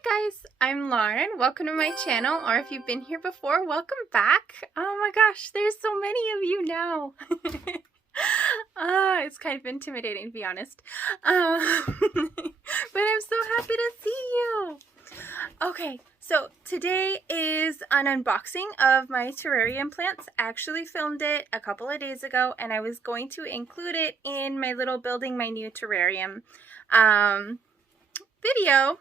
Hi guys, I'm Lauren. Welcome to my channel, or if you've been here before, welcome back. Oh my gosh, there's so many of you now. It's kind of intimidating to be honest. But I'm so happy to see you. Okay, so today is an unboxing of my terrarium plants. I actually filmed it a couple of days ago, and I was going to include it in my little building my new terrarium video.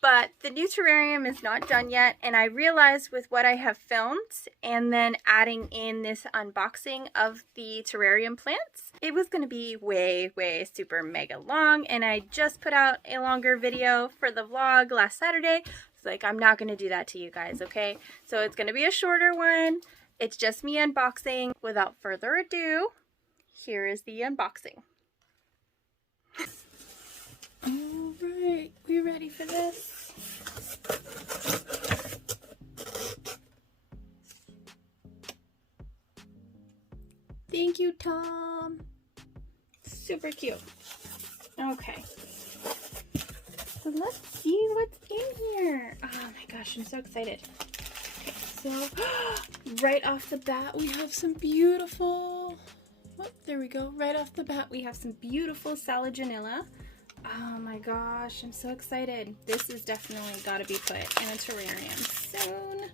But the new terrarium is not done yet, and I realized with what I have filmed and then adding in this unboxing of the terrarium plants, it was going to be way super mega long, and I just put out a longer video for the vlog last Saturday. It's like, I'm not going to do that to you guys, okay? So it's going to be a shorter one. It's just me unboxing. Without further ado, here is the unboxing. Alright, we ready for this? Thank you, Tom. Super cute. Okay. So let's see what's in here. Oh my gosh, I'm so excited. Okay, so right off the bat we have some beautiful, oh, there we go. Right off the bat we have some beautiful Salaginella. Oh my gosh, I'm so excited. This is definitely got to be put in a terrarium soon.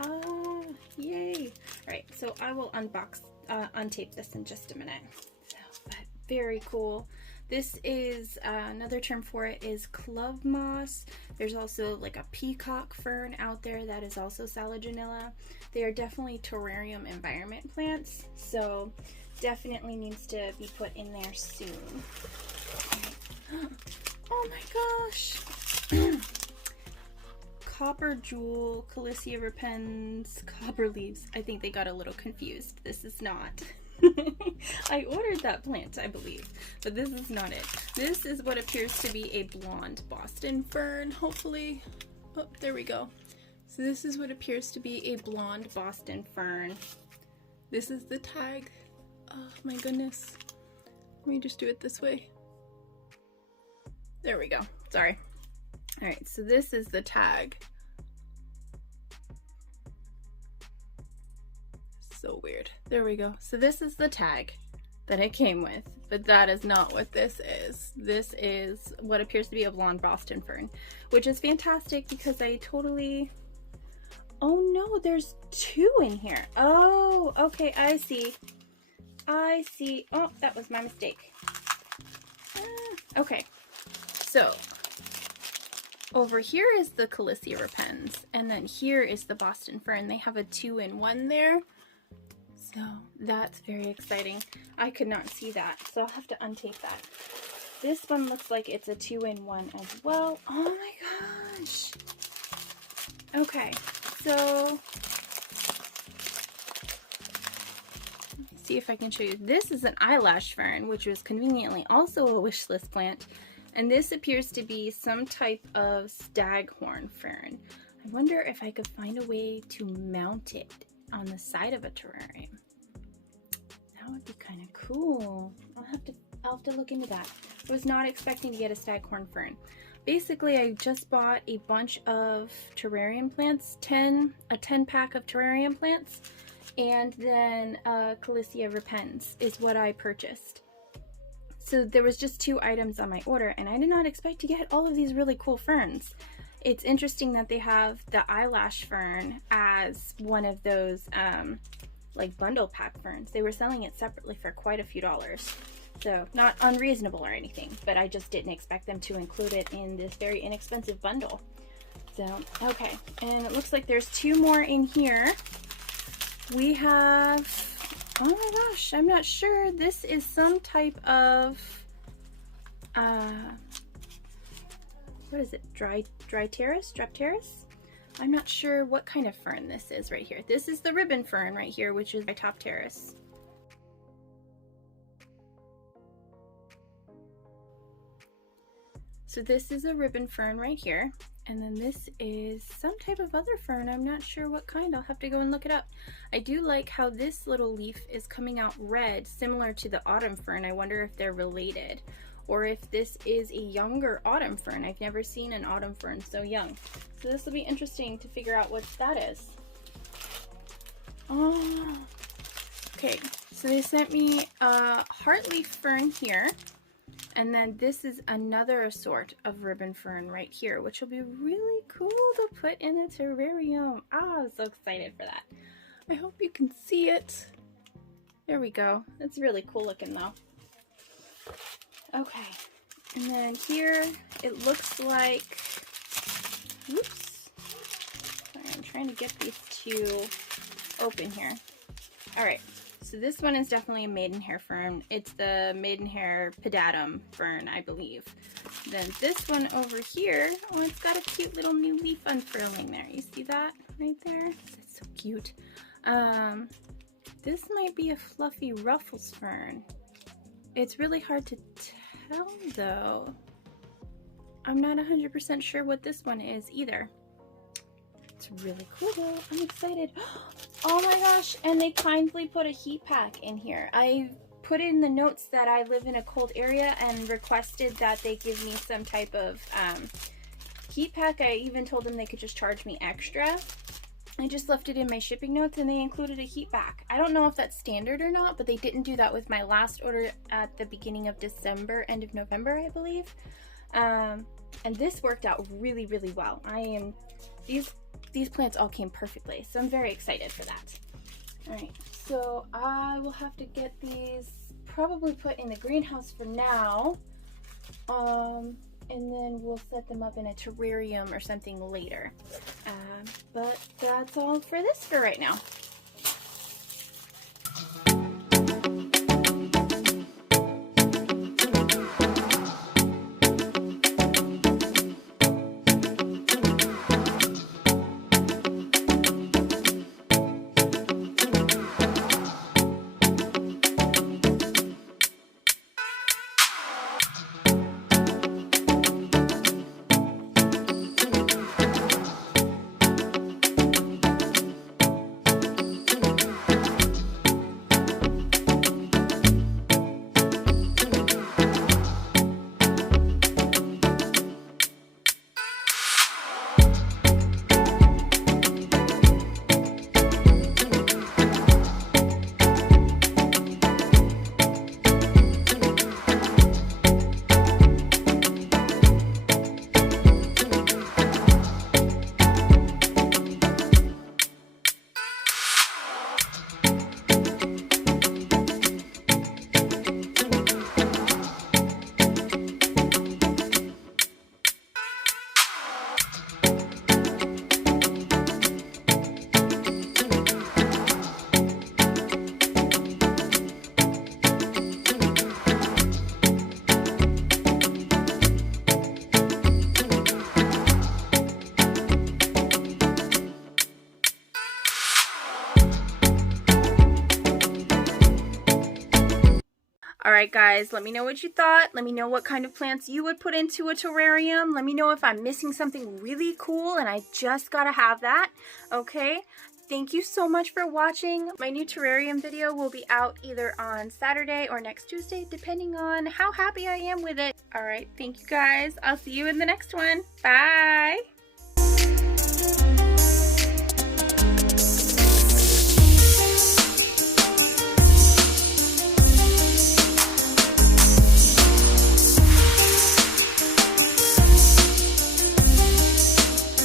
Oh, yay. Alright, so I will untape this in just a minute. So, but very cool. This is, another term for it is clove moss. There's also like a peacock fern out there that is also Salaginella. They are definitely terrarium environment plants, so definitely needs to be put in there soon. Oh my gosh. Copper jewel, Calicia repens, copper leaves. I think they got a little confused. This is not. I ordered that plant, I believe, but this is not it. This is what appears to be a blonde Boston fern, hopefully. Oh, there we go. So this is what appears to be a blonde Boston fern. This is the tag. Oh my goodness. Let me just do it this way. There we go. Sorry. Alright, so this is the tag. So weird. There we go. So this is the tag that it came with, but that is not what this is. This is what appears to be a blonde Boston fern, which is fantastic because I totally... Oh no, there's two in here. Oh, okay, I see. I see. Oh, that was my mistake. Okay. So, over here is the Calicia repens, and then here is the Boston fern. They have a 2-in-1 there, so that's very exciting. I could not see that, so I'll have to untape that. This one looks like it's a 2-in-1 as well. Oh my gosh! Okay, so let me see if I can show you. This is an eyelash fern, which was conveniently also a wish list plant. And this appears to be some type of staghorn fern. I wonder if I could find a way to mount it on the side of a terrarium. That would be kind of cool. I'll have to look into that. I was not expecting to get a staghorn fern. Basically, I just bought a bunch of terrarium plants, a 10-pack of terrarium plants, and then Calicia repens is what I purchased. So there was just 2 items on my order, and I did not expect to get all of these really cool ferns. It's interesting that they have the eyelash fern as one of those like bundle pack ferns. They were selling it separately for quite a few dollars. So not unreasonable or anything, but I just didn't expect them to include it in this very inexpensive bundle. So, okay, and it looks like there's 2 more in here. We have... Oh my gosh, I'm not sure. This is some type of, what is it? Strepteris? I'm not sure what kind of fern this is right here. This is the ribbon fern right here, which is Drytopteris. So this is a ribbon fern right here. And then this is some type of other fern. I'm not sure what kind. I'll have to go and look it up. I do like how this little leaf is coming out red, similar to the autumn fern. I wonder if they're related. or if this is a younger autumn fern. I've never seen an autumn fern so young. So this will be interesting to figure out what that is. Oh, okay. So they sent me a heartleaf fern here. And then this is another sort of ribbon fern right here, which will be really cool to put in a terrarium. Ah, I'm so excited for that. I hope you can see it. There we go. It's really cool looking though. Okay. And then here it looks like, oops. Sorry, I'm trying to get these two open here. All right. So this one is definitely a maidenhair fern. It's the maidenhair pedatum fern, I believe. Then this one over here, oh, it's got a cute little new leaf unfurling there. You see that right there? It's so cute. This might be a fluffy ruffles fern. It's really hard to tell though. I'm not 100% sure what this one is either. It's really cool though. I'm excited. Oh my gosh, and they kindly put a heat pack in here. I put in the notes that I live in a cold area and requested that they give me some type of heat pack. I even told them they could just charge me extra. I just left it in my shipping notes and they included a heat pack. I don't know if that's standard or not, but they didn't do that with my last order at the beginning of December, end of November, I believe. And this worked out really, really well. These plants all came perfectly, so I'm very excited for that. All right, so I will have to get these probably put in the greenhouse for now, and then we'll set them up in a terrarium or something later. But that's all for this for right now. Alright guys, let me know what you thought. Let me know what kind of plants you would put into a terrarium. Let me know if I'm missing something really cool and I just gotta have that. Okay? Thank you so much for watching. My new terrarium video will be out either on Saturday or next Tuesday, depending on how happy I am with it. Alright, thank you guys. I'll see you in the next one. Bye!